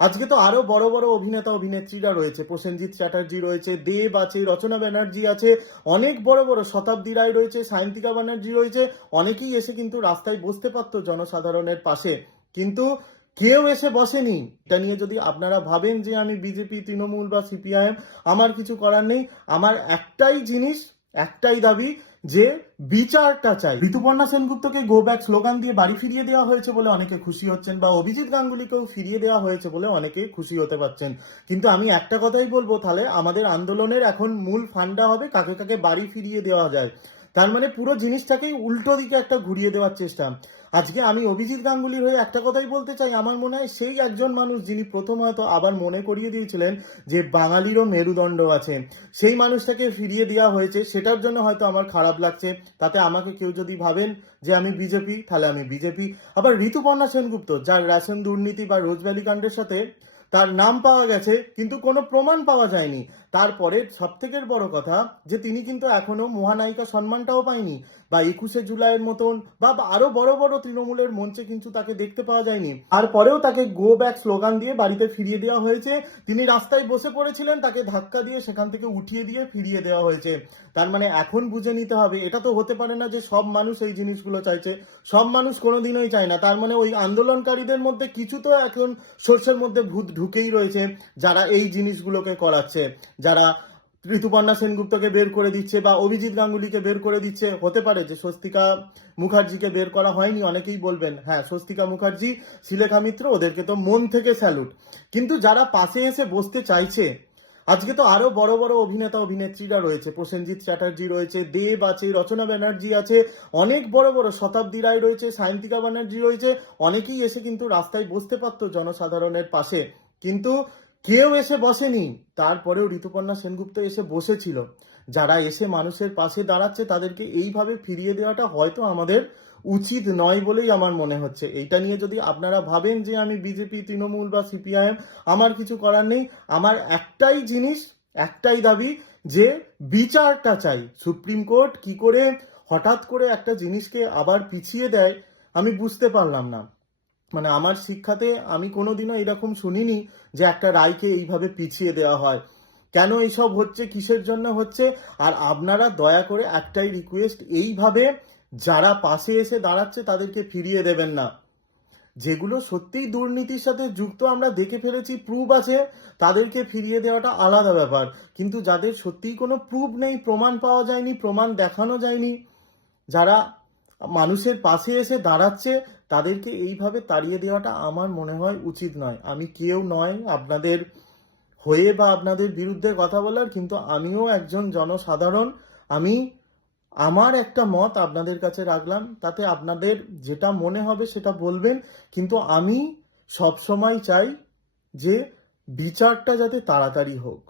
আজকে তো আরো বড় বড় অভিনেতা অভিনেত্রীরা রয়েছে, প্রসেনজিৎ চ্যাটার্জি রয়েছে, দেব আছে, রচনা ব্যানার্জি আছে, অনেক বড় বড় শতাব্দী রায় রয়েছে, সায়ন্তিকা ব্যানার্জি রয়েছে। অনেকেই এসে কিন্তু রাস্তায় বসতে পারতো জনসাধারণের পাশে, কিন্তু কেউ এসে বসেনি। এটা নিয়ে যদি আপনারা ভাবেন যে আমি বিজেপি, তৃণমূল বা সিপিআইএম, আমার কিছু করার নেই। আমার একটাই জিনিস, একটাই দাবি, যে বিচারটা চাই। ঋতুপর্ণা সেনগুপ্তকে গো ব্যাক স্লোগান দিয়ে বাড়ি ফিরিয়ে দেওয়া হয়েছে বলে অনেকে খুশি হচ্ছেন, বা অভিজিৎ গাঙ্গুলিকেও ফিরিয়ে দেওয়া হয়েছে বলে অনেকে খুশি হতে পারছেন। কিন্তু আমি একটা কথাই বলবো, তাহলে আমাদের আন্দোলনের এখন মূল ফান্ডা হবে কাকে কাকে বাড়ি ফিরিয়ে দেওয়া যায়। তার মানে পুরো জিনিসটাকেই উল্টো দিকে একটা ঘুরিয়ে দেওয়ার চেষ্টা। আজকে আমি অভিজিৎ গাঙ্গুলির হয়ে একটা কথাই বলতে চাই, আমার মনে হয় সেই একজন মানুষ যিনি প্রথম হয়তো আবার মনে করিয়ে দিয়েছিলেন যে বাঙালিরও মেরুদণ্ড আছে, সেই মানুষটাকে ফিরিয়ে দেওয়া হয়েছে। সেটার জন্য হয়তো আমার খারাপ লাগছে। তাতে আমাকে কেউ যদি ভাবেন যে আমি বিজেপি, তাহলে আমি বিজেপি। আবার ঋতুপর্ণা সেনগুপ্ত, যার রেশন দুর্নীতি বা রোজভ্যালি কাণ্ডের সাথে তার নাম পাওয়া গেছে কিন্তু কোনো প্রমাণ পাওয়া যায়নি, তারপরে সব থেকে বড় কথা যে তিনি কিন্তু এখনো মহানায়িকা সম্মানটাও পায়নি, বা 21শে জুলাইয়ের মতন বা আরো বড় বড় তৃণমূলের মঞ্চে কিন্তু তাকে দেখতে পাওয়া যায়নি। তারপরেও তাকে গো ব্যাক স্লোগান দিয়ে বাড়িতে ফিরিয়ে দেওয়া হয়েছে। তিনি রাস্তায় বসে পড়েছিলেন, তাকে ধাক্কা দিয়ে সেখান থেকে উঠিয়ে দিয়ে ফিরিয়ে দেওয়া হয়েছে। তার মানে এখন বুঝে নিতে হবে, এটা তো হতে পারে না যে সব মানুষ এই জিনিসগুলো চাইছে। সব মানুষ কোনোদিনই চায় না। তার মানে ওই আন্দোলনকারীদের মধ্যে কিছু তো এখন সর্ষের মধ্যে ভূত ঢুকেই রয়েছে, যারা এই জিনিসগুলোকে করাচ্ছে, যারা ঋতুপর্ণা সেনগুপ্তকে বের করে দিচ্ছে বা অভিজিৎ গাঙ্গুলিকে বের করে দিচ্ছে। হতে পারে যে স্বস্তিকা মুখার্জিকে বের করা হয়নি, অনেকেই বলবেন হ্যাঁ স্বস্তিকা মুখার্জি, শিলেখা মিত্র, ওদেরকে তো মন থেকে স্যালুট। কিন্তু যারা পাশে এসে বসতে চাইছে, আজকে তো আরো বড় বড় অভিনেতা অভিনেত্রীরা রয়েছে, প্রসেনজিৎ চ্যাটার্জি রয়েছে, দেব আছে, রচনা ব্যানার্জি আছে, অনেক বড় বড় শতাব্দী রায় রয়েছে, সায়ন্তিকা ব্যানার্জি রয়েছে। অনেকেই এসে কিন্তু রাস্তায় বসতে পারতো জনসাধারণের পাশে, কিন্তু কেউ এসে বসেনি। তারপরেও ঋতুপর্ণা সেনগুপ্ত এসে বসেছিল। যারা এসে মানুষের পাশে দাঁড়াচ্ছে তাদেরকে এইভাবে ফিরিয়ে দেওয়াটা হয়তো আমাদের উচিত নয় বলেই আমার মনে হচ্ছে। এইটা নিয়ে যদি আপনারা ভাবেন যে আমি বিজেপি, তৃণমূল বা সিপিআইএম, আমার কিছু করার নেই। আমার একটাই জিনিস, একটাই দাবি, যে বিচারটা চাই। সুপ্রিম কোর্ট কি করে হঠাৎ করে একটা জিনিসকে আবার পিছিয়ে দেয়, আমি বুঝতে পারলাম না। মানে আমার শিক্ষাতে আমি কোনোদিনও এরকম শুনিনি যে একটা রায়কে এইভাবে পিছিয়ে দেওয়া হয়। কেন এইসব হচ্ছে, কিসের জন্য হচ্ছে? আর আপনারা দয়া করে একটাই রিকোয়েস্ট, এইভাবে যারা পাশে এসে দাঁড়াচ্ছে তাদেরকে ফিরিয়ে দেবেন না। যেগুলো সত্যিই দুর্নীতির সাথে যুক্ত আমরা দেখে ফেলেছি, প্রুফ আছে, তাদেরকে ফিরিয়ে দেওয়াটা আলাদা ব্যাপার। কিন্তু যাদের সত্যিই কোনো প্রুফ নেই, প্রমাণ পাওয়া যায়নি, প্রমাণ দেখানো যায়নি, যারা মানুষের পাশে এসে দাঁড়াচ্ছে, তাদেরকে এইভাবে তাড়িয়ে দেওয়াটা আমার মনে হয় উচিত নয়। আমি কেউ নয় আপনাদের হয়ে বা আপনাদের বিরুদ্ধে কথা বলার, কিন্তু আমিও একজন জনসাধারণ। আমি আমার একটা মত আপনাদের কাছে রাখলাম, তাতে আপনাদের যেটা মনে হবে সেটা বলবেন। কিন্তু আমি সবসময় চাই যে বিচারটা যাতে তাড়াতাড়ি হোক।